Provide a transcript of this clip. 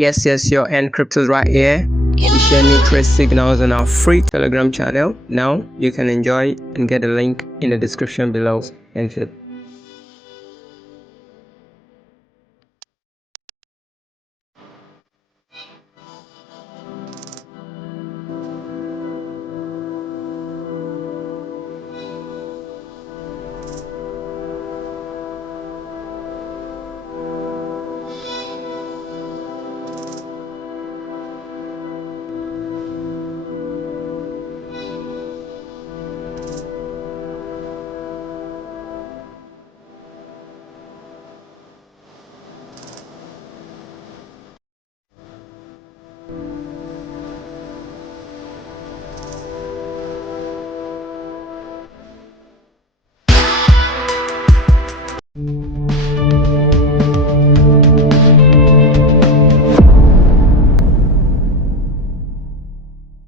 Yes, your Encrypt is right here. We share new trade signals on our free Telegram channel. Now you can enjoy and get a link in the description below. Thank you.